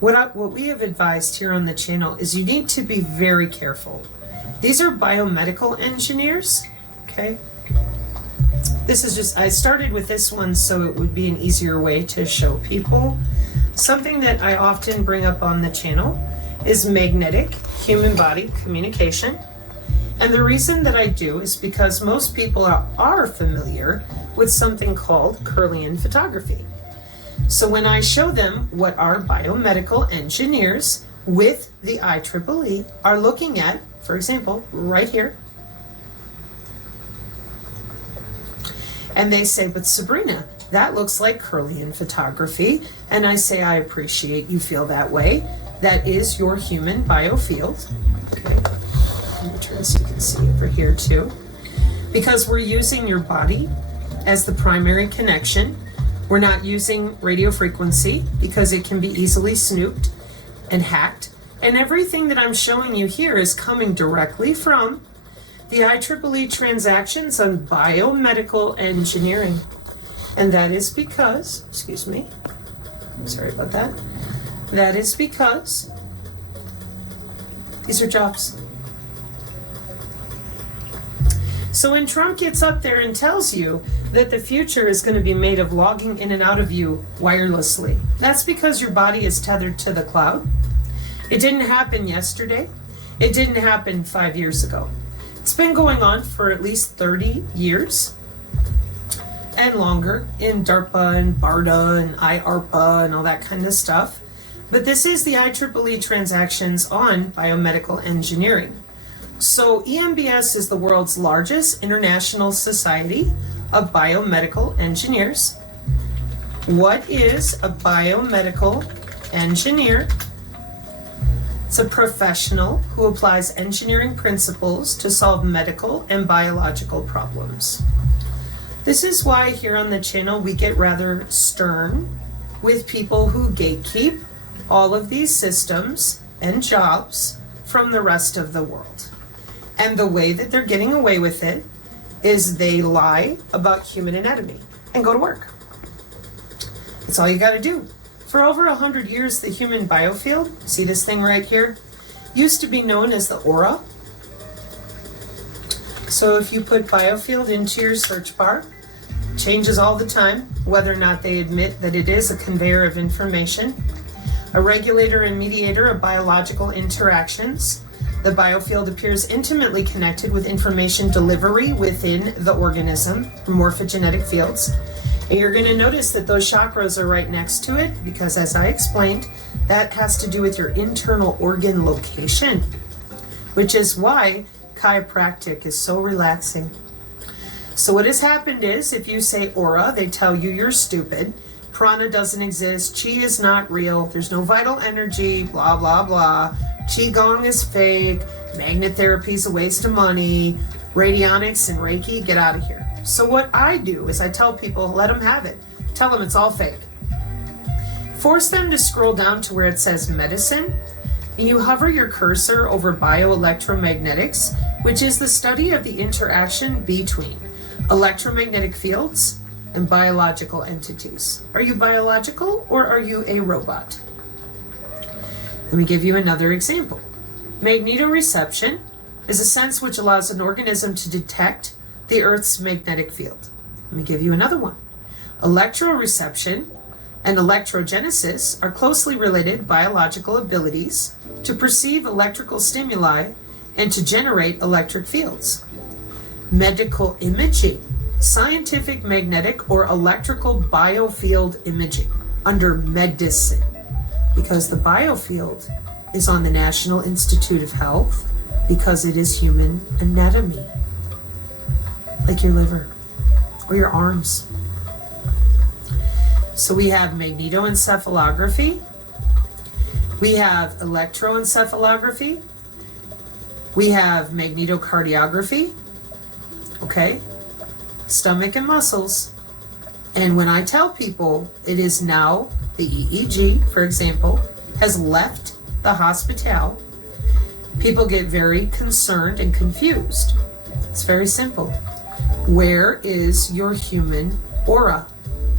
What we have advised here on the channel is you need to be very careful. These are biomedical engineers, okay? This is just, I started with this one so it would be an easier way to show people. Something that I often bring up on the channel is magnetic human body communication. And the reason that I do is because most people are familiar with something called Kirlian photography. So when I show them what our biomedical engineers with the IEEE are looking at, for example, right here, and they say, but Sabrina, that looks like Kirlian photography. And I say, I appreciate you feel that way. That is your human biofield. Okay, let me turn so you can see over here too. Because we're using your body as the primary connection. We're not using radio frequency because it can be easily snooped and hacked. And everything that I'm showing you here is coming directly from the IEEE transactions on biomedical engineering. And that is because, excuse me, sorry about that. That is because these are jobs. So when Trump gets up there and tells you that the future is going to be made of logging in and out of you wirelessly, that's because your body is tethered to the cloud. It didn't happen yesterday. It didn't happen 5 years ago. It's been going on for at least 30 years and longer in DARPA and BARDA and IARPA and all that kind of stuff. But this is the IEEE transactions on biomedical engineering. So EMBS is the world's largest international society of biomedical engineers. What is a biomedical engineer? It's a professional who applies engineering principles to solve medical and biological problems. This is why here on the channel we get rather stern with people who gatekeep all of these systems and jobs from the rest of the world. And the way that they're getting away with it is they lie about human anatomy and go to work. That's all you got to do. For over 100 years, the human biofield, see this thing right here, used to be known as the aura. So if you put biofield into your search bar, changes all the time, whether or not they admit that it is a conveyor of information, a regulator and mediator of biological interactions. The biofield appears intimately connected with information delivery within the organism, morphogenetic fields. And you're going to notice that those chakras are right next to it because, as I explained, that has to do with your internal organ location, which is why chiropractic is so relaxing. So what has happened is, if you say aura, they tell you you're stupid. Prana doesn't exist. Chi is not real. There's no vital energy, blah, blah, blah. Qigong is fake. Magnet therapy is a waste of money. Radionics and Reiki, get out of here. So what I do is I tell people, let them have it. Tell them it's all fake. Force them to scroll down to where it says medicine, and you hover your cursor over bioelectromagnetics, which is the study of the interaction between electromagnetic fields and biological entities. Are you biological or are you a robot? Let me give you another example. Magnetoreception is a sense which allows an organism to detect the Earth's magnetic field. Let me give you another one. Electroreception and electrogenesis are closely related biological abilities to perceive electrical stimuli and to generate electric fields. Medical imaging, scientific magnetic or electrical biofield imaging under medicine, because the biofield is on the National Institute of Health because it is human anatomy, like your liver or your arms. So we have magnetoencephalography, we have electroencephalography, we have magnetocardiography, okay, stomach and muscles. And when I tell people it is now the EEG, for example, has left the hospital, people get very concerned and confused. It's very simple. Where is your human aura?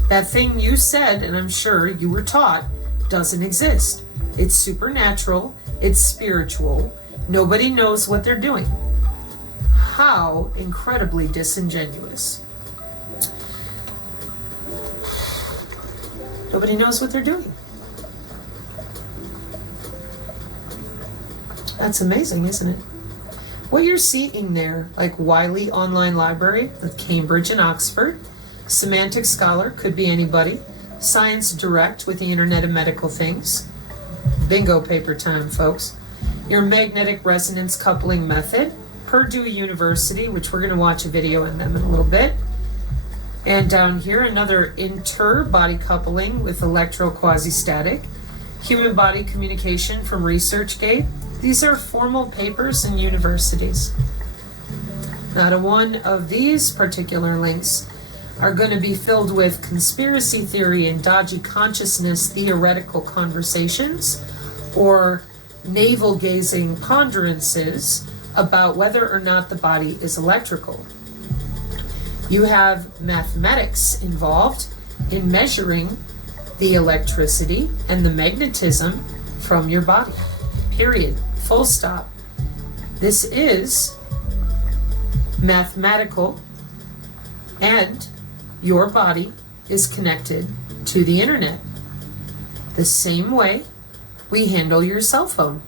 That thing you said, and I'm sure you were taught, doesn't exist. It's supernatural. It's spiritual. Nobody knows what they're doing. How incredibly disingenuous. Nobody knows what they're doing. That's amazing, isn't it? What you're seeing there, like Wiley Online Library with Cambridge and Oxford, Semantic Scholar, could be anybody, Science Direct with the Internet of Medical Things, bingo paper time, folks, your magnetic resonance coupling method, Purdue University, which we're going to watch a video on them in a little bit, and down here another inter-body coupling with electro-quasi-static, human body communication from ResearchGate. These are formal papers in universities. Not a one of these particular links are going to be filled with conspiracy theory and dodgy consciousness theoretical conversations or navel-gazing ponderances about whether or not the body is electrical. You have mathematics involved in measuring the electricity and the magnetism from your body. Period. Full stop. This is mathematical, and your body is connected to the internet. The same way we handle your cell phone,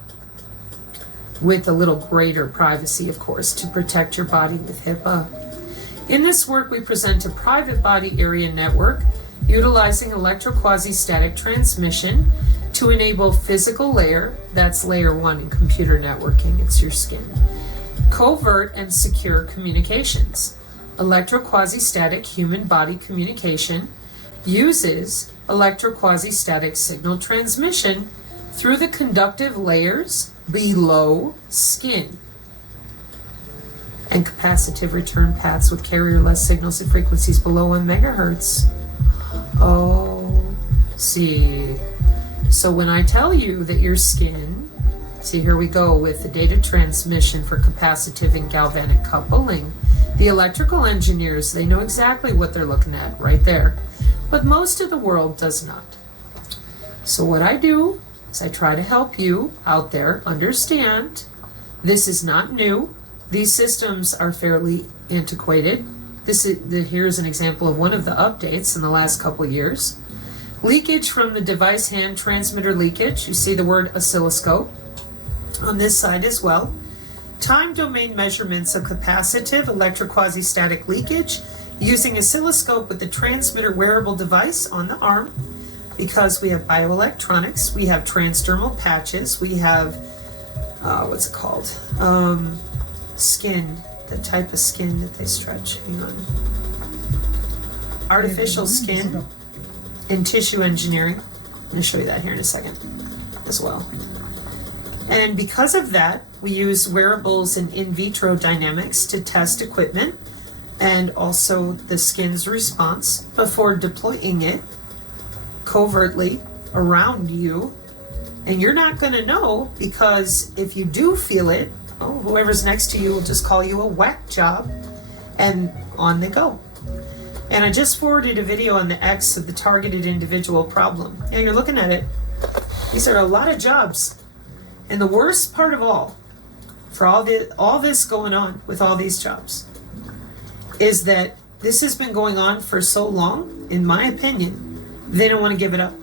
with a little greater privacy, of course, to protect your body with HIPAA. In this work, we present a private body area network utilizing electro-quasi-static transmission to enable physical layer, that's layer 1 in computer networking, it's your skin, covert and secure communications. Electro-quasi-static human body communication uses electro-quasi-static signal transmission through the conductive layers below skin and capacitive return paths with carrier-less signals at frequencies below 1 megahertz. Oh, see. So when I tell you that your skin, see, here we go with the data transmission for capacitive and galvanic coupling. The electrical engineers, they know exactly what they're looking at right there. But most of the world does not. So what I do is I try to help you out there understand this is not new. These systems are fairly antiquated. Here's an example of one of the updates in the last couple of years. Leakage from the device hand transmitter leakage. You see the word oscilloscope on this side as well. Time domain measurements of capacitive electroquasi-static leakage using oscilloscope with the transmitter wearable device on the arm. Because we have bioelectronics, we have transdermal patches, we have, what's it called? Skin, the type of skin that they stretch. Hang on. Artificial skin and tissue engineering. I'm going to show you that here in a second as well. And because of that, we use wearables and in vitro dynamics to test equipment and also the skin's response before deploying it covertly around you. And you're not going to know, because if you do feel it, whoever's next to you will just call you a whack job and on they go. And I just forwarded a video on the X of the targeted individual problem. Yeah, you're looking at it. These are a lot of jobs. And the worst part of all, for all this going on with all these jobs, is that this has been going on for so long, in my opinion, they don't want to give it up.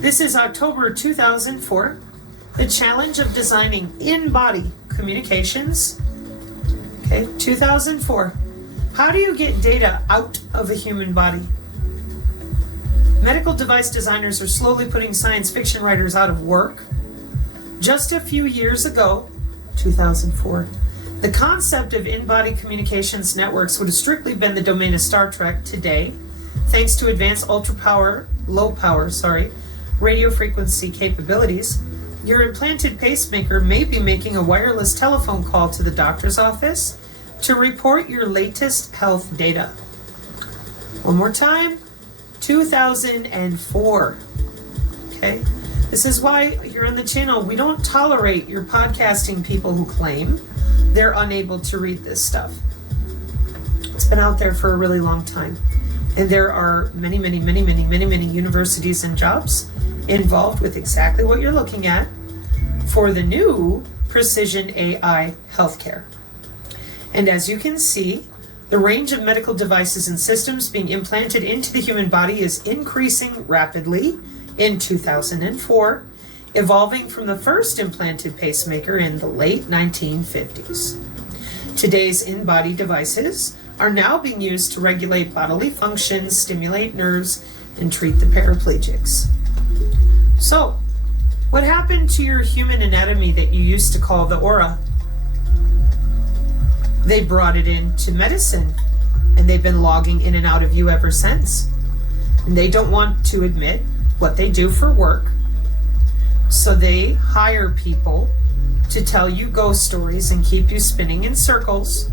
This is October 2004. The challenge of designing in-body communications. Okay, 2004. How do you get data out of a human body? Medical device designers are slowly putting science fiction writers out of work. Just a few years ago, 2004, the concept of in-body communications networks would have strictly been the domain of Star Trek. Today, thanks to advanced low power, radio frequency capabilities, your implanted pacemaker may be making a wireless telephone call to the doctor's office to report your latest health data. One more time, 2004. Okay, this is why you're on the channel. We don't tolerate your podcasting people who claim they're unable to read this stuff. It's been out there for a really long time. And there are many universities and jobs involved with exactly what you're looking at for the new precision AI healthcare. And as you can see, the range of medical devices and systems being implanted into the human body is increasing rapidly in 2004, evolving from the first implanted pacemaker in the late 1950s. Today's in-body devices are now being used to regulate bodily functions, stimulate nerves, and treat the paraplegics. So, what happened to your human anatomy that you used to call the aura? They brought it into medicine, and they've been logging in and out of you ever since. And they don't want to admit what they do for work, so they hire people to tell you ghost stories and keep you spinning in circles.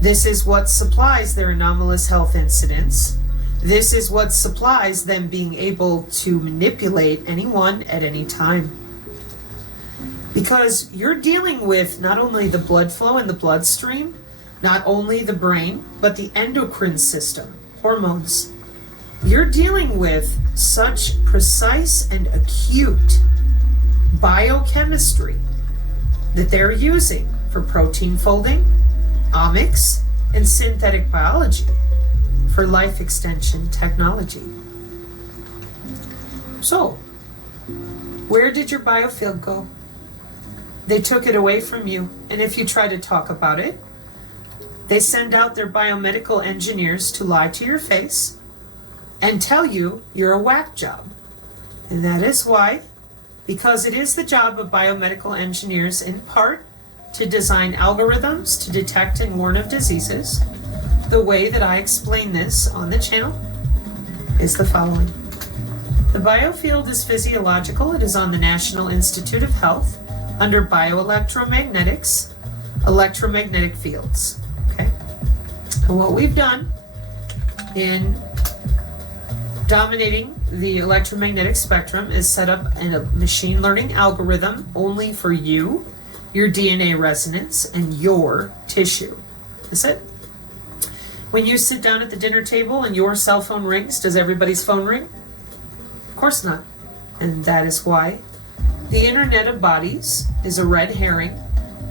This is what supplies their anomalous health incidents. This is what supplies them being able to manipulate anyone at any time. Because you're dealing with not only the blood flow in the bloodstream, not only the brain, but the endocrine system, hormones. You're dealing with such precise and acute biochemistry that they're using for protein folding, omics, and synthetic biology for life extension technology. So, where did your biofield go? They took it away from you, and if you try to talk about it, they send out their biomedical engineers to lie to your face and tell you you're a whack job. And that is why, because it is the job of biomedical engineers in part to design algorithms to detect and warn of diseases, the way that I explain this on the channel is the following. The biofield is physiological. It is on the National Institute of Health under bioelectromagnetics, electromagnetic fields. Okay? And what we've done in dominating the electromagnetic spectrum is set up a machine learning algorithm only for you, your DNA resonance, and your tissue. That's it. When you sit down at the dinner table and your cell phone rings, does everybody's phone ring? Of course not. And that is why the Internet of Bodies is a red herring.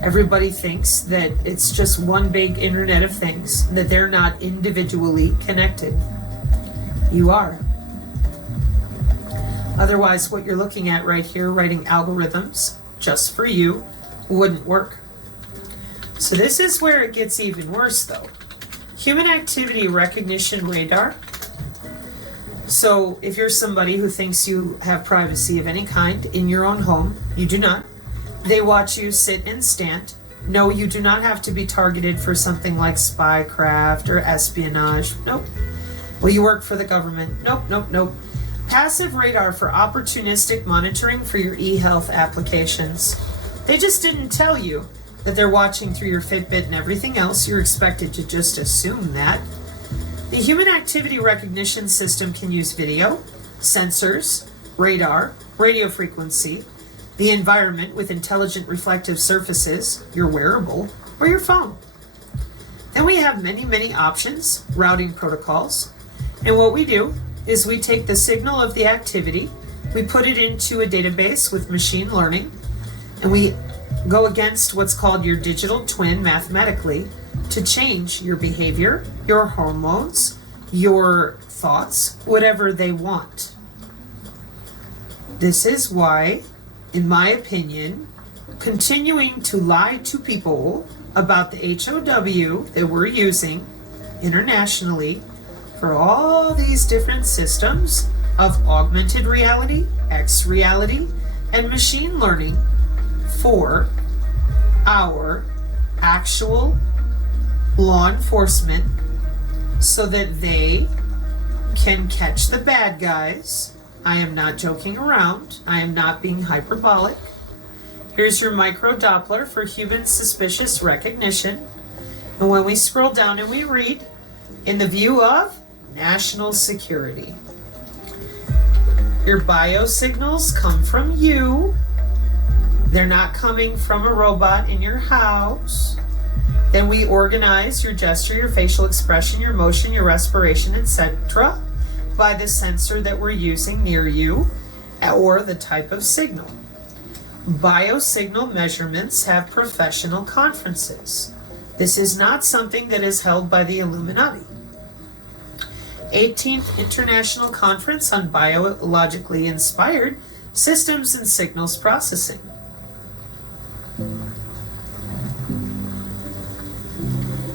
Everybody thinks that it's just one big Internet of Things, that they're not individually connected. You are. Otherwise, what you're looking at right here, writing algorithms just for you, wouldn't work. So this is where it gets even worse, though. Human activity recognition radar. So if you're somebody who thinks you have privacy of any kind in your own home, you do not. They watch you sit and stand. No, you do not have to be targeted for something like spycraft or espionage. Nope. Well, you work for the government. Nope, nope, nope. Passive radar for opportunistic monitoring for your e-health applications. They just didn't tell you that they're watching through your Fitbit and everything else. You're expected to just assume that. The human activity recognition system can use video, sensors, radar, radio frequency, the environment with intelligent reflective surfaces, your wearable, or your phone. Then we have many, many options, routing protocols. And what we do is we take the signal of the activity, we put it into a database with machine learning, and we go against what's called your digital twin mathematically to change your behavior, your hormones, your thoughts, whatever they want. This is why, in my opinion, continuing to lie to people about the HOW that we're using internationally for all these different systems of augmented reality, X reality, and machine learning for our actual law enforcement so that they can catch the bad guys. I am not joking around. I am not being hyperbolic. Here's your micro Doppler for human suspicious recognition. And when we scroll down and we read, in the view of national security, your biosignals come from you. They're not coming from a robot in your house. Then we organize your gesture, your facial expression, your motion, your respiration, etc. by the sensor that we're using near you. or the type of signal. Biosignal measurements have professional conferences. This is not something that is held by the Illuminati. 18th International Conference on Biologically Inspired Systems and Signals Processing.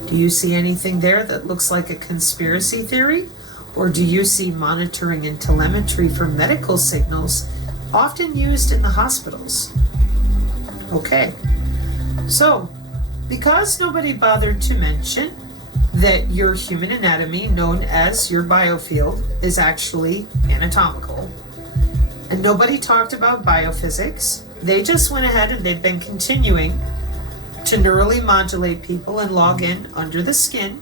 Do you see anything there that looks like a conspiracy theory? Or do you see monitoring and telemetry for medical signals often used in the hospitals? Okay, so because nobody bothered to mention that your human anatomy, known as your biofield, is actually anatomical, and nobody talked about biophysics, they just went ahead and they've been continuing to neurally modulate people and log in under the skin.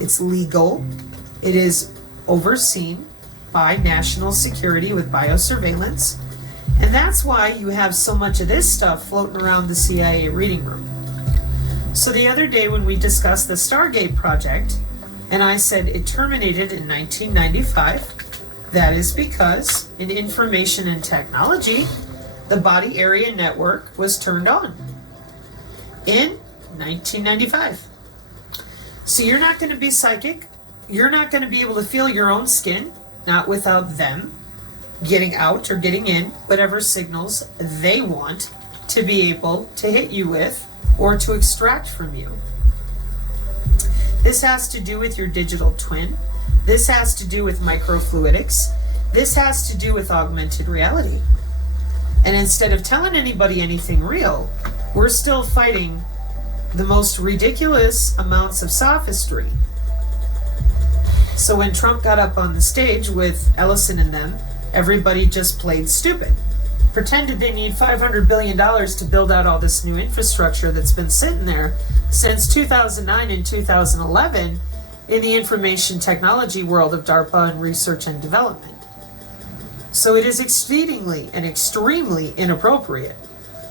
It's legal. It is overseen by national security with biosurveillance. And that's why you have so much of this stuff floating around the CIA reading room. So the other day when we discussed the StarGate project, and I said it terminated in 1995, that is because in information and technology, the body area network was turned on in 1995. So you're not going to be psychic. You're not going to be able to feel your own skin, not without them getting out or getting in whatever signals they want to be able to hit you with or to extract from you. This has to do with your digital twin. This has to do with microfluidics. This has to do with augmented reality. And instead of telling anybody anything real, we're still fighting the most ridiculous amounts of sophistry. So when Trump got up on the stage with Ellison and them, everybody just played stupid. Pretended they need $500 billion to build out all this new infrastructure that's been sitting there since 2009 and 2011 in the information technology world of DARPA and research and development. So it is exceedingly and extremely inappropriate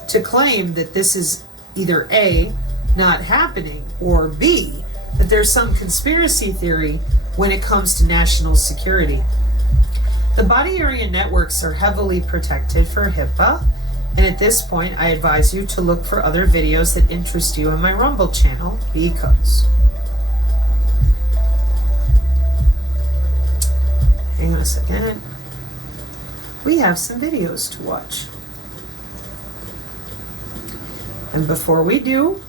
to claim that this is either A, not happening, or B, that there's some conspiracy theory when it comes to national security. The body area networks are heavily protected for HIPAA, and at this point I advise you to look for other videos that interest you on my Rumble channel, because hang on a second, we have some videos to watch. And before we do,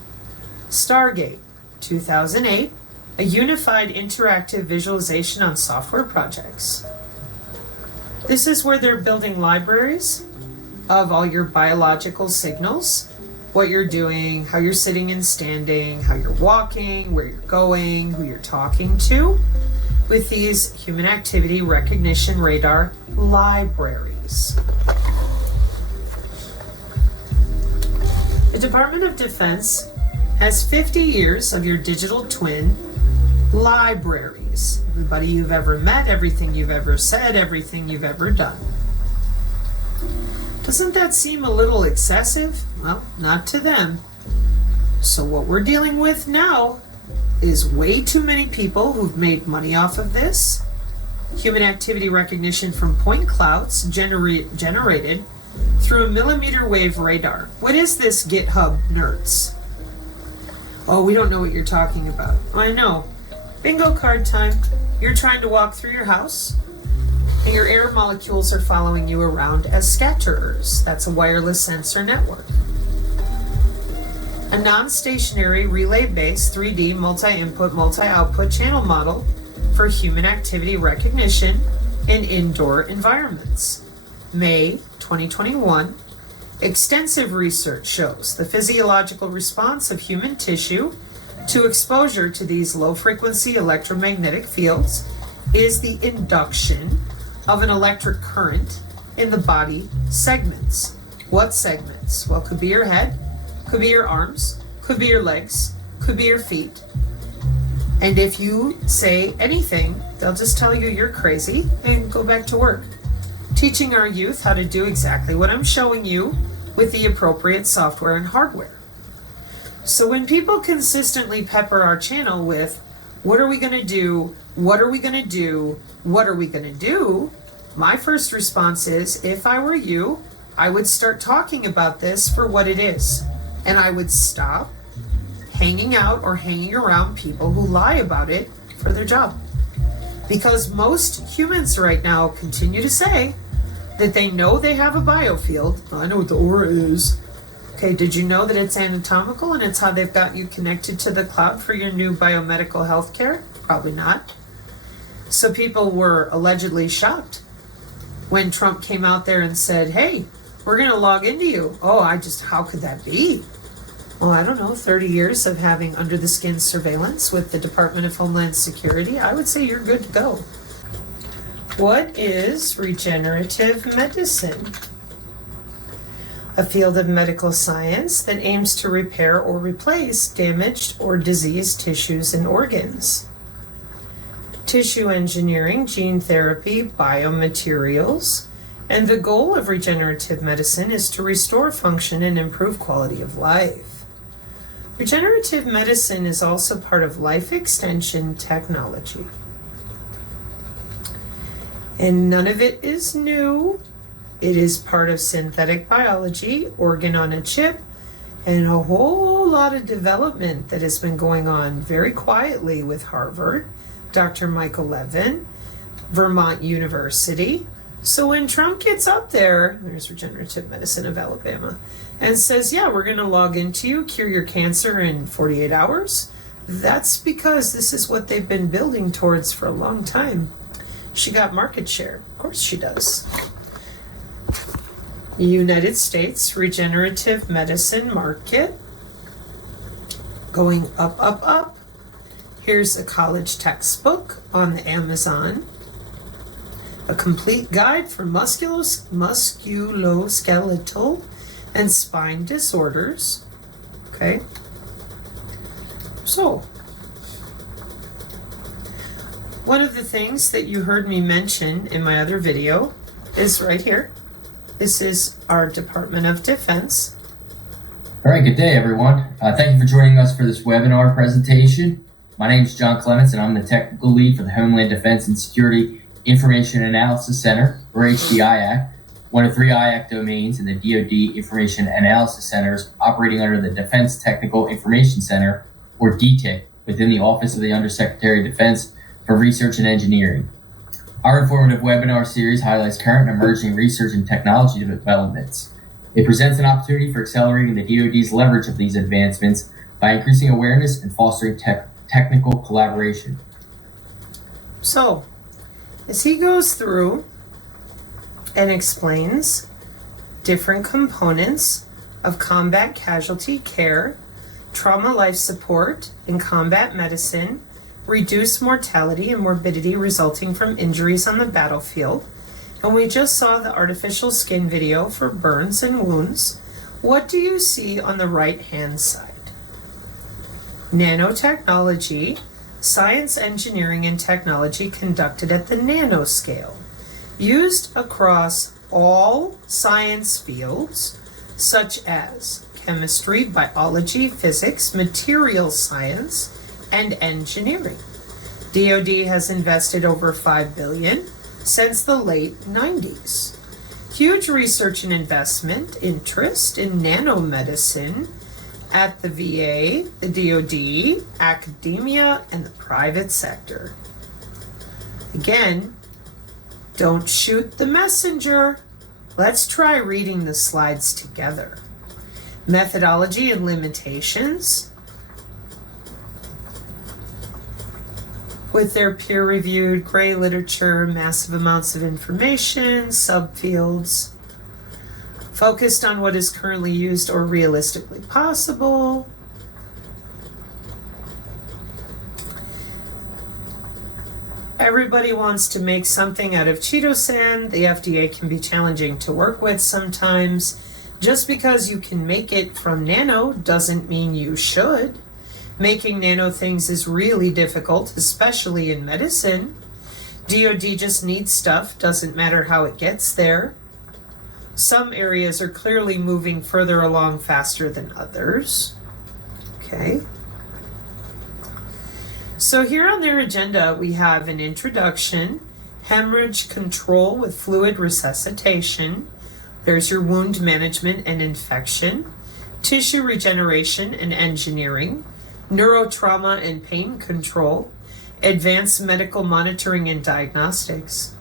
StarGate 2008, a unified interactive visualization on software projects. This is where they're building libraries of all your biological signals, what you're doing, how you're sitting and standing, how you're walking, where you're going, who you're talking to, with these human activity recognition radar libraries. The Department of Defense has 50 years of your digital twin libraries. Everybody you've ever met, everything you've ever said, everything you've ever done. Doesn't that seem a little excessive? Well, not to them. So what we're dealing with now is way too many people who've made money off of this. Human activity recognition from point clouds generated through a millimeter wave radar. What is this, GitHub nerds? Oh, we don't know what you're talking about. I know. Bingo card time. You're trying to walk through your house, and your air molecules are following you around as scatterers. That's a wireless sensor network. A non-stationary relay-based 3D multi-input, multi-output channel model for human activity recognition in indoor environments. May 2021. Extensive research shows the physiological response of human tissue to exposure to these low-frequency electromagnetic fields is the induction of an electric current in the body segments. What segments? Well, could be your head, could be your arms, could be your legs, could be your feet. And if you say anything, they'll just tell you you're crazy and go back to work. Teaching our youth how to do exactly what I'm showing you with the appropriate software and hardware. So when people consistently pepper our channel with, what are we going to do? What are we going to do? What are we going to do? My first response is, if I were you, I would start talking about this for what it is. And I would stop hanging out or hanging around people who lie about it for their job. Because most humans right now continue to say that they know they have a biofield. Well, I know what the aura is. Okay, did you know that it's anatomical and it's how they've got you connected to the cloud for your new biomedical health care? Probably not. So people were allegedly shocked when Trump came out there and said, hey, we're going to log into you. Oh, how could that be? Well, I don't know, 30 years of having under the skin surveillance with the Department of Homeland Security, I would say you're good to go. What is regenerative medicine? A field of medical science that aims to repair or replace damaged or diseased tissues and organs. Tissue engineering, gene therapy, biomaterials, and the goal of regenerative medicine is to restore function and improve quality of life. Regenerative medicine is also part of life extension technology. And none of it is new. It is part of synthetic biology, organ on a chip, and a whole lot of development that has been going on very quietly with Harvard, Dr. Michael Levin, Vermont University. So when Trump gets up there's Regenerative Medicine of Alabama, and says, yeah, we're going to log into you, cure your cancer in 48 hours, that's because this is what they've been building towards for a long time. She got market share. Of course she does. United States regenerative medicine market going up, up, up. Here's a college textbook on the Amazon. A complete guide for musculoskeletal and spine disorders. Okay. So, one of the things that you heard me mention in my other video is right here. This is our Department of Defense. All right, good day, everyone. Thank you for joining us for this webinar presentation. My name is John Clements, and I'm the technical lead for the Homeland Defense and Security Information Analysis Center, or HDIAC, one of 3 IAC domains in the DoD Information Analysis Centers operating under the Defense Technical Information Center, or DTIC, within the Office of the Undersecretary of Defense for Research and Engineering. Our informative webinar series highlights current and emerging research and technology developments. It presents an opportunity for accelerating the DoD's leverage of these advancements by increasing awareness and fostering technical collaboration. So, as he goes through and explains different components of combat casualty care, trauma life support, and combat medicine, reduce mortality and morbidity resulting from injuries on the battlefield, and we just saw the artificial skin video for burns and wounds, what do you see on the right-hand side? Nanotechnology, science, engineering, and technology conducted at the nanoscale, used across all science fields such as chemistry, biology, physics, material science, and engineering. DoD has invested over $5 billion since the late 90s. Huge research and investment interest in nanomedicine at the VA, the DoD, academia, and the private sector. Again, don't shoot the messenger. Let's try reading the slides together. Methodology and limitations. With their peer-reviewed gray literature, massive amounts of information, subfields, focused on what is currently used or realistically possible. Everybody wants to make something out of Cheeto sand. The FDA can be challenging to work with sometimes. Just because you can make it from nano doesn't mean you should. Making nano things is really difficult, especially in medicine. DoD just needs stuff, doesn't matter how it gets there. Some areas are clearly moving further along faster than others. Okay. So here on their agenda, we have an introduction, hemorrhage control with fluid resuscitation. There's your wound management and infection, tissue regeneration and engineering, neurotrauma and pain control, advanced medical monitoring and diagnostics.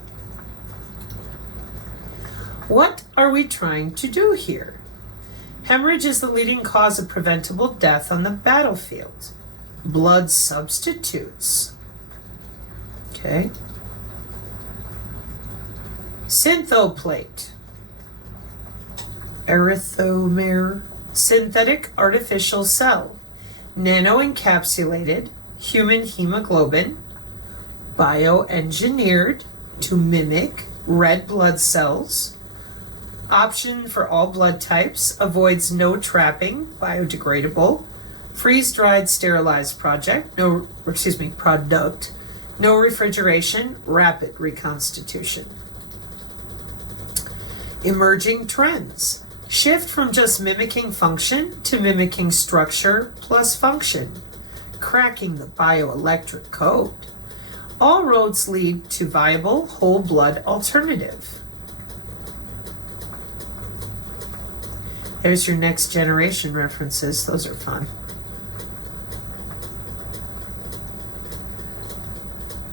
What are we trying to do here? Hemorrhage is the leading cause of preventable death on the battlefield. Blood substitutes. Okay. Synthoplate. Erythromer. Synthetic artificial cell. Nano-encapsulated human hemoglobin. Bioengineered to mimic red blood cells. Option for all blood types. Avoids no trapping. Biodegradable. Freeze-dried sterilized product. No refrigeration. Rapid reconstitution. Emerging trends. Shift from just mimicking function to mimicking structure plus function. Cracking the bioelectric code. All roads lead to viable whole blood alternative. There's your next generation references. Those are fun.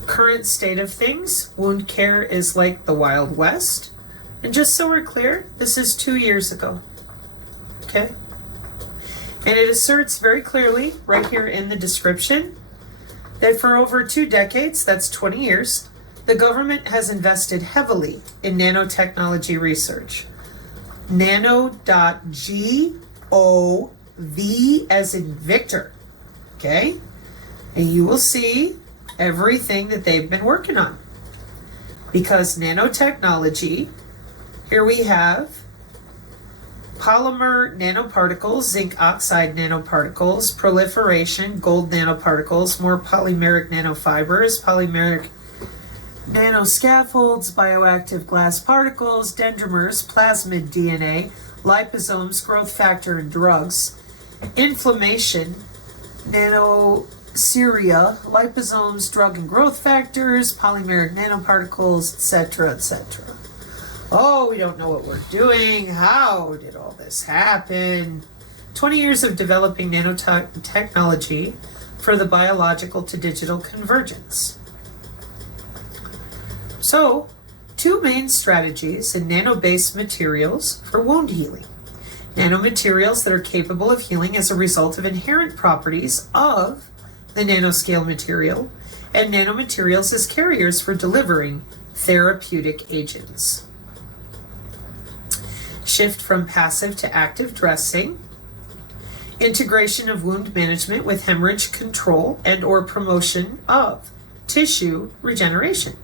Current state of things. Wound care is like the Wild West. And just so we're clear, this is 2 years ago. Okay? And it asserts very clearly, right here in the description, that for over 2 decades, that's 20 years, the government has invested heavily in nanotechnology research. Nano.gov as in Victor. Okay? And you will see everything that they've been working on. Because nanotechnology, here we have polymer nanoparticles, zinc oxide nanoparticles, proliferation, gold nanoparticles, more polymeric nanofibers, polymeric nanoscaffolds, bioactive glass particles, dendrimers, plasmid DNA, liposomes, growth factor, and drugs, inflammation, nanoceria, liposomes, drug and growth factors, polymeric nanoparticles, etc., etc. Oh, we don't know what we're doing. How did all this happen? 20 years of developing nanotechnology for the biological to digital convergence. So, 2 main strategies in nano-based materials for wound healing. Nanomaterials that are capable of healing as a result of inherent properties of the nanoscale material, and nanomaterials as carriers for delivering therapeutic agents. Shift from passive to active dressing, integration of wound management with hemorrhage control and or promotion of tissue regeneration,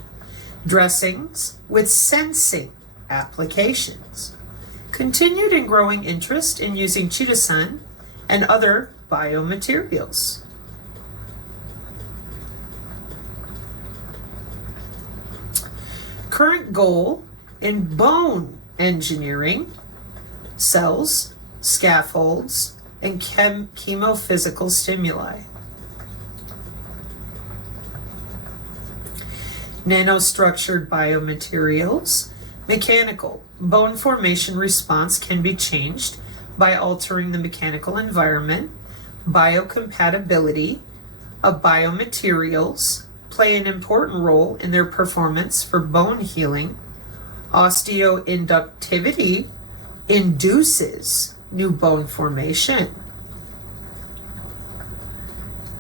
dressings with sensing applications, continued and growing interest in using chitosan and other biomaterials. Current goal in bone engineering, cells, scaffolds, and chemophysical stimuli. Nanostructured biomaterials, mechanical. Bone formation response can be changed by altering the mechanical environment. Biocompatibility of biomaterials play an important role in their performance for bone healing. Osteoinductivity induces new bone formation.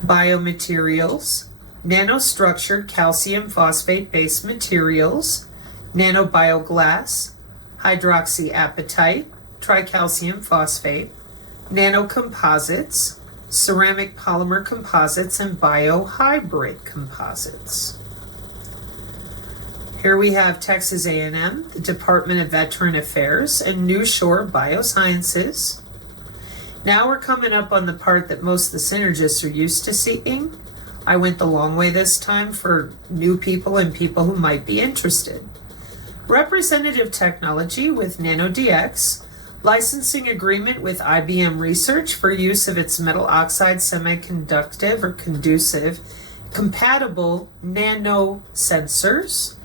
Biomaterials, nanostructured calcium phosphate-based materials, nanobioglass, hydroxyapatite, tricalcium phosphate, nanocomposites, ceramic polymer composites, and biohybrid composites. Here we have Texas A&M, the Department of Veteran Affairs, and New Shore Biosciences. Now we're coming up on the part that most of the synergists are used to seeing. I went the long way this time for new people and people who might be interested. Representative technology with NanoDX, licensing agreement with IBM Research for use of its metal oxide semiconductive or conducive compatible nanosensors,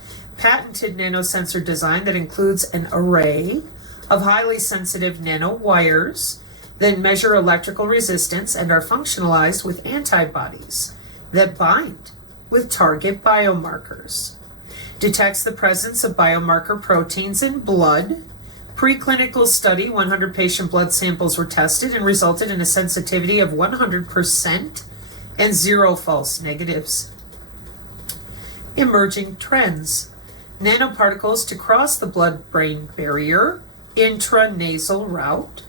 patented nanosensor design that includes an array of highly sensitive nanowires that measure electrical resistance and are functionalized with antibodies that bind with target biomarkers. Detects the presence of biomarker proteins in blood. Preclinical study, 100 patient blood samples were tested and resulted in a sensitivity of 100% and 0 false negatives. Emerging trends. Nanoparticles to cross the blood-brain barrier, intranasal route,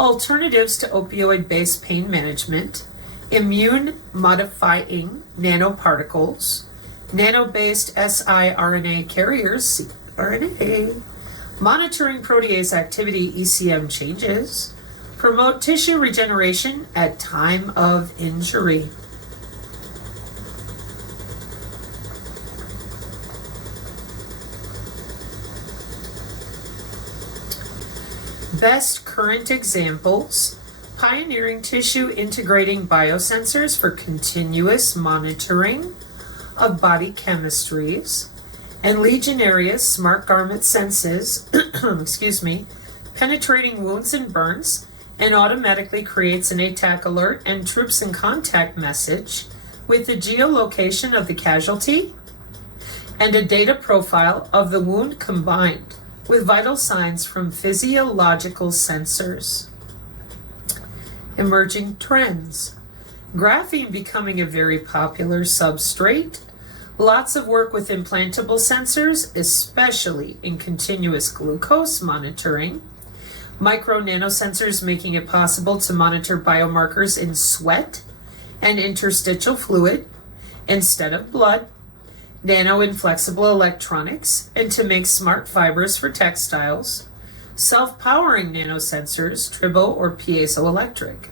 alternatives to opioid-based pain management, immune-modifying nanoparticles, nano-based siRNA carriers, RNA, monitoring protease activity, ECM changes, promote tissue regeneration at time of injury. Best current examples: pioneering tissue integrating biosensors for continuous monitoring of body chemistries, and Legionaria's smart garment senses, penetrating wounds and burns, and automatically creates an ATAC alert and troops in contact message with the geolocation of the casualty and a data profile of the wound combined with vital signs from physiological sensors. Emerging trends. Graphene becoming a very popular substrate. Lots of work with implantable sensors, especially in continuous glucose monitoring. Micro nanosensors making it possible to monitor biomarkers in sweat and interstitial fluid instead of blood. Nano-inflexible electronics, and to make smart fibers for textiles. Self-powering nanosensors, tribo or piezoelectric.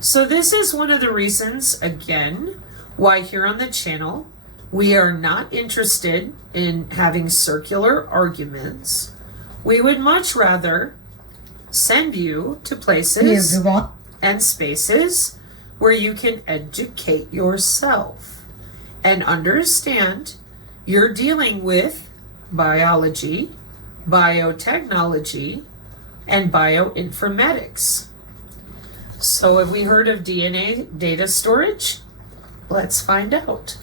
So this is one of the reasons, again, why here on the channel, we are not interested in having circular arguments. We would much rather send you to places and spaces where you can educate yourself and understand you're dealing with biology, biotechnology, and bioinformatics. So have we heard of DNA data storage? Let's find out.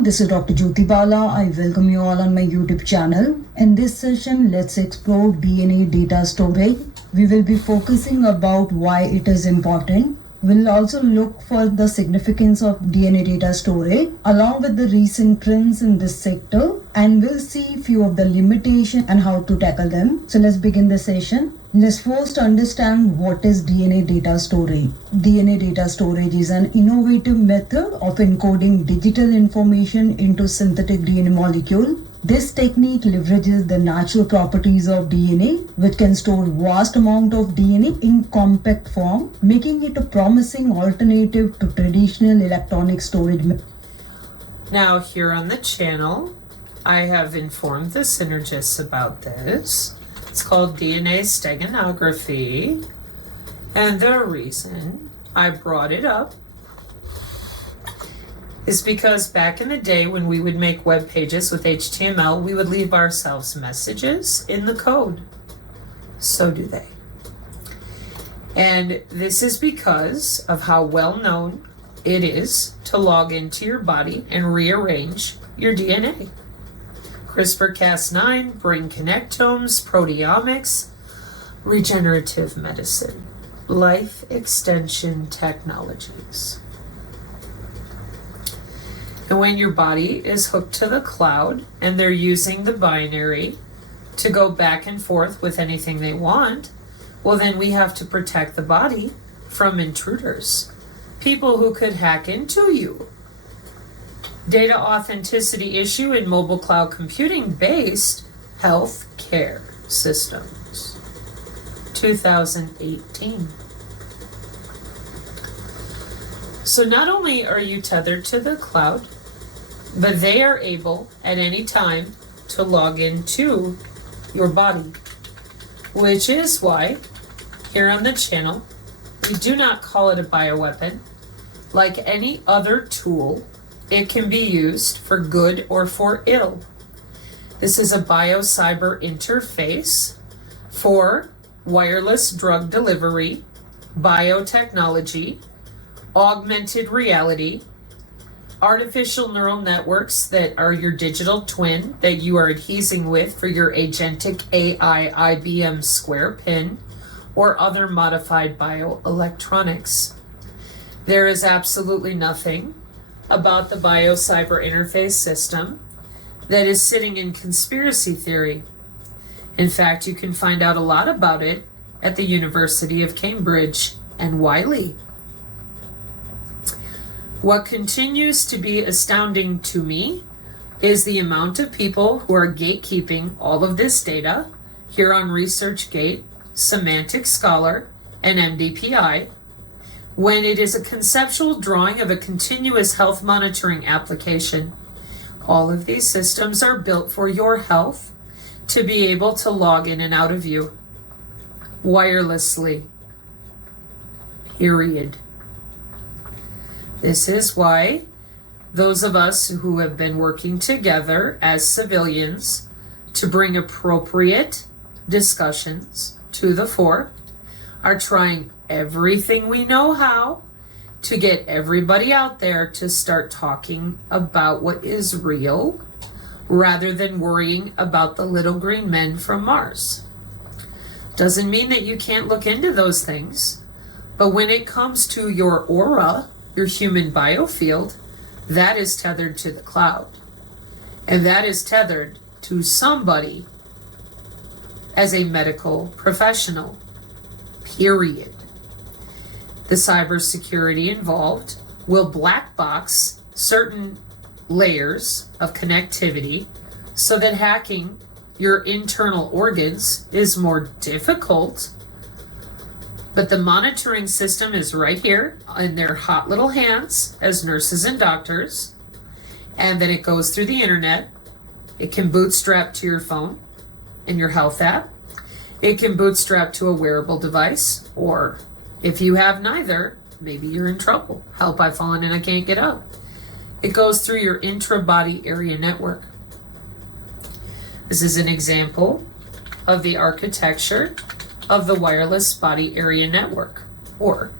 This is Dr. Jyoti Bala. I welcome you all on my YouTube channel. In this session, let's explore DNA data storage. We will be focusing about why it is important. We'll also look for the significance of DNA data storage along with the recent trends in this sector, and we'll see few of the limitations and how to tackle them. So let's begin the session. Let's first understand what is DNA data storage. DNA data storage is an innovative method of encoding digital information into synthetic DNA molecule. This technique leverages the natural properties of DNA, which can store vast amount of DNA in compact form, making it a promising alternative to traditional electronic storage. Now here on the channel, I have informed the synergists about this. It's called DNA steganography, and the reason I brought it up is because back in the day when we would make web pages with HTML, we would leave ourselves messages in the code. So do they. And this is because of how well known it is to log into your body and rearrange your DNA. CRISPR-Cas9, brain connectomes, proteomics, regenerative medicine, life extension technologies. And when your body is hooked to the cloud and they're using the binary to go back and forth with anything they want, well, then we have to protect the body from intruders, people who could hack into you. Data authenticity issue in mobile cloud computing based health care systems, 2018. So not only are you tethered to the cloud, but they are able at any time to log into your body, which is why here on the channel, we do not call it a bioweapon. Like any other tool, it can be used for good or for ill. This is a bio-cyber interface for wireless drug delivery, biotechnology, augmented reality, artificial neural networks that are your digital twin that you are adhesing with for your agentic AI IBM square pin, or other modified bioelectronics. There is absolutely nothing about the bio-cyber interface system that is sitting in conspiracy theory. In fact, you can find out a lot about it at the University of Cambridge and Wiley. What continues to be astounding to me is the amount of people who are gatekeeping all of this data here on ResearchGate, Semantic Scholar, and MDPI, when it is a conceptual drawing of a continuous health monitoring application. All of these systems are built for your health to be able to log in and out of you wirelessly. Period. This is why those of us who have been working together as civilians to bring appropriate discussions to the fore are trying everything we know how to get everybody out there to start talking about what is real rather than worrying about the little green men from Mars. Doesn't mean that you can't look into those things, but when it comes to your aura, your human biofield, that is tethered to the cloud. And that is tethered to somebody as a medical professional. Period. The cybersecurity involved will black box certain layers of connectivity so that hacking your internal organs is more difficult. But the monitoring system is right here in their hot little hands as nurses and doctors. And then it goes through the internet. It can bootstrap to your phone and your health app. It can bootstrap to a wearable device, or if you have neither, maybe you're in trouble. Help, I've fallen and I can't get up. It goes through your intra-body area network. This is an example of the architecture of the wireless body area network, or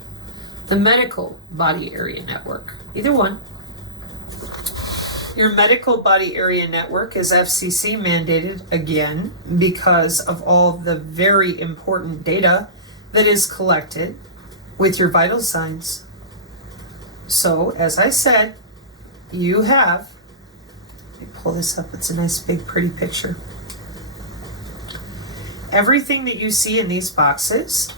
the medical body area network, either one. Your medical body area network is FCC mandated again because of all the very important data that is collected with your vital signs. So, as I said, you have, let me pull this up, it's a nice big pretty picture. Everything that you see in these boxes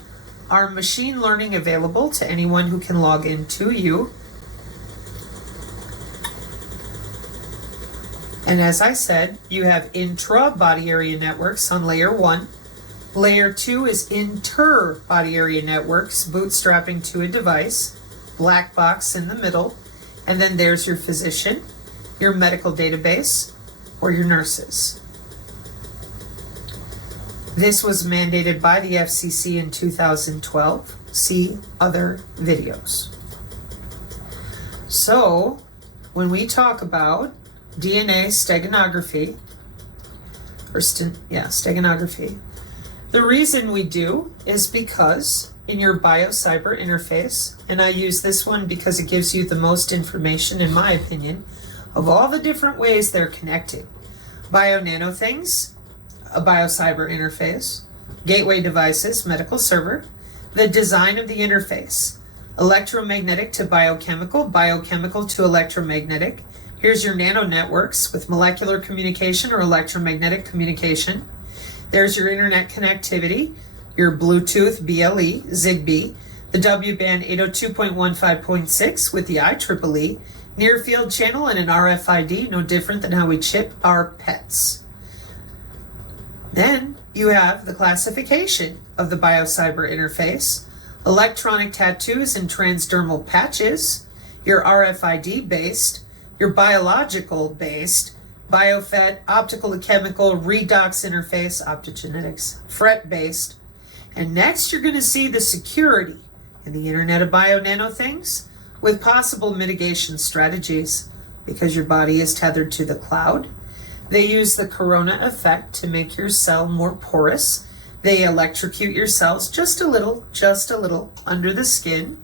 are machine learning available to anyone who can log into you. And as I said, you have intra-body area networks on layer 1. Layer 2 is inter-body area networks, bootstrapping to a device, black box in the middle, and then there's your physician, your medical database, or your nurses. This was mandated by the FCC in 2012. See other videos. So, when we talk about DNA steganography, steganography, the reason we do is because in your bio-cyber interface, and I use this one because it gives you the most information, in my opinion, of all the different ways they're connected. Bio-nano things, a bio-cyber interface, gateway devices, medical server, the design of the interface, electromagnetic to biochemical, biochemical to electromagnetic. Here's your nano networks with molecular communication or electromagnetic communication. There's your internet connectivity, your Bluetooth, BLE, Zigbee, the W-band 802.15.6 with the IEEE, near field channel and an RFID, no different than how we chip our pets. Then you have the classification of the bio-cyber interface, electronic tattoos and transdermal patches, your RFID based, your biological based, biofet, optical chemical, redox interface, optogenetics, FRET based. And next you're going to see the security in the Internet of Bio-Nano things with possible mitigation strategies because your body is tethered to the cloud. They use the corona effect to make your cell more porous. They electrocute your cells just a little under the skin.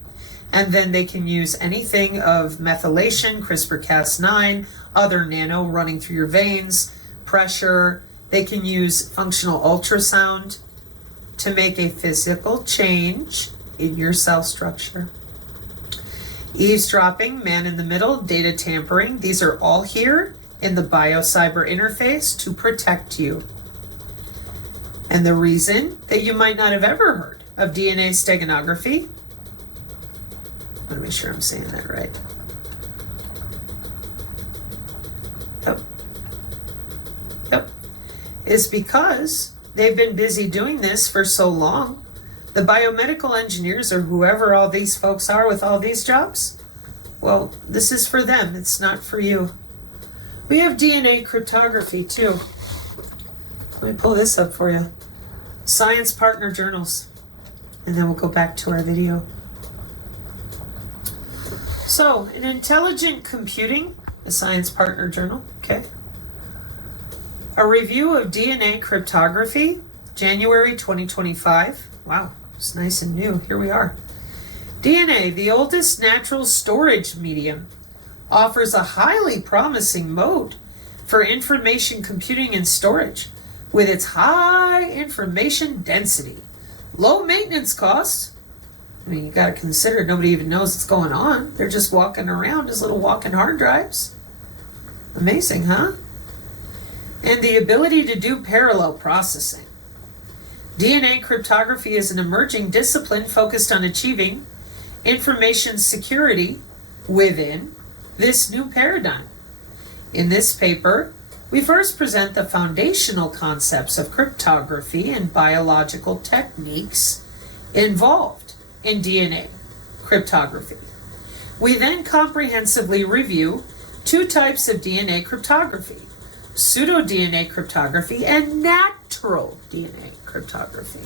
And then they can use anything of methylation, CRISPR-Cas9, other nano running through your veins, pressure. They can use functional ultrasound to make a physical change in your cell structure. Eavesdropping, man in the middle, data tampering. These are all here in the biocyber interface to protect you. And the reason that you might not have ever heard of DNA steganography, I want to make sure I'm saying that right. Yep. Is because they've been busy doing this for so long. The biomedical engineers, or whoever all these folks are with all these jobs, well, this is for them. It's not for you. We have DNA cryptography too. Let me pull this up for you. Science partner journals. And then we'll go back to our video. So, in Intelligent Computing, a science partner journal, okay. A review of DNA cryptography, January 2025. Wow, it's nice and new. Here we are. DNA, the oldest natural storage medium, offers a highly promising mode for information computing and storage with its high information density, low maintenance costs. I mean, you got to consider nobody even knows what's going on. They're just walking around as little walking hard drives. Amazing, huh? And the ability to do parallel processing. DNA cryptography is an emerging discipline focused on achieving information security within this new paradigm. In this paper, we first present the foundational concepts of cryptography and biological techniques involved in DNA cryptography. We then comprehensively review two types of DNA cryptography: pseudo-DNA cryptography and natural DNA cryptography.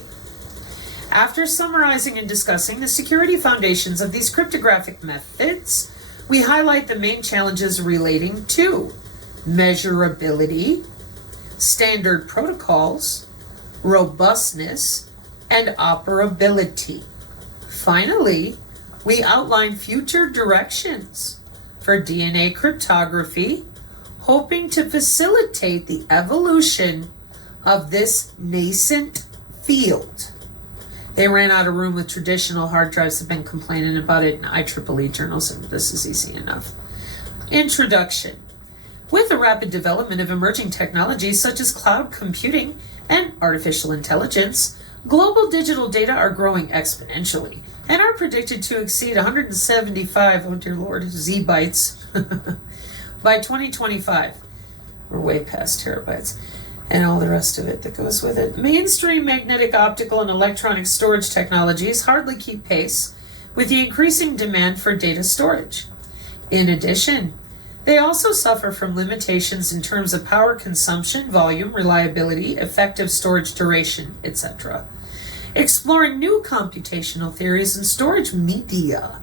After summarizing and discussing the security foundations of these cryptographic methods, we highlight the main challenges relating to measurability, standard protocols, robustness, and operability. Finally, we outline future directions for DNA cryptography, hoping to facilitate the evolution of this nascent field. They ran out of room with traditional hard drives, have been complaining about it in IEEE journals, and this is easy enough. Introduction. With the rapid development of emerging technologies such as cloud computing and artificial intelligence, global digital data are growing exponentially and are predicted to exceed 175, oh dear Lord, zebytes by 2025. We're way past terabytes and all the rest of it that goes with it. Mainstream magnetic, optical, and electronic storage technologies hardly keep pace with the increasing demand for data storage. In addition, they also suffer from limitations in terms of power consumption, volume, reliability, effective storage duration, etc. Exploring new computational theories and storage media.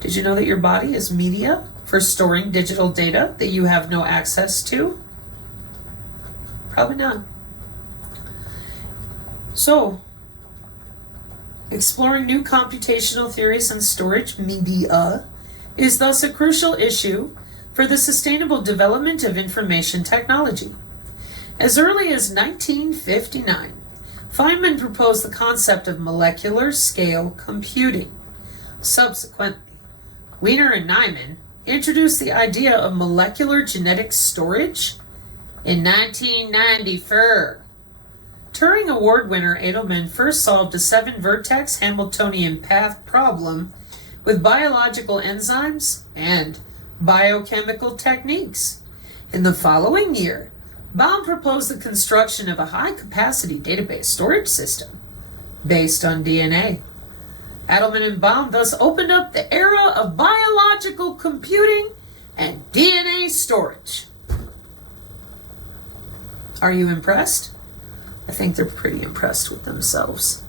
Did you know that your body is media for storing digital data that you have no access to? Probably not. So, exploring new computational theories and storage media is thus a crucial issue for the sustainable development of information technology. As early as 1959, Feynman proposed the concept of molecular scale computing. Subsequently, Wiener and Nyman introduced the idea of molecular genetic storage in 1994. Turing Award winner Edelman first solved a 7-vertex Hamiltonian path problem with biological enzymes and biochemical techniques. In the following year, Baum proposed the construction of a high-capacity database storage system based on DNA. Edelman and Baum thus opened up the era of biological computing and DNA storage. Are you impressed? I think they're pretty impressed with themselves.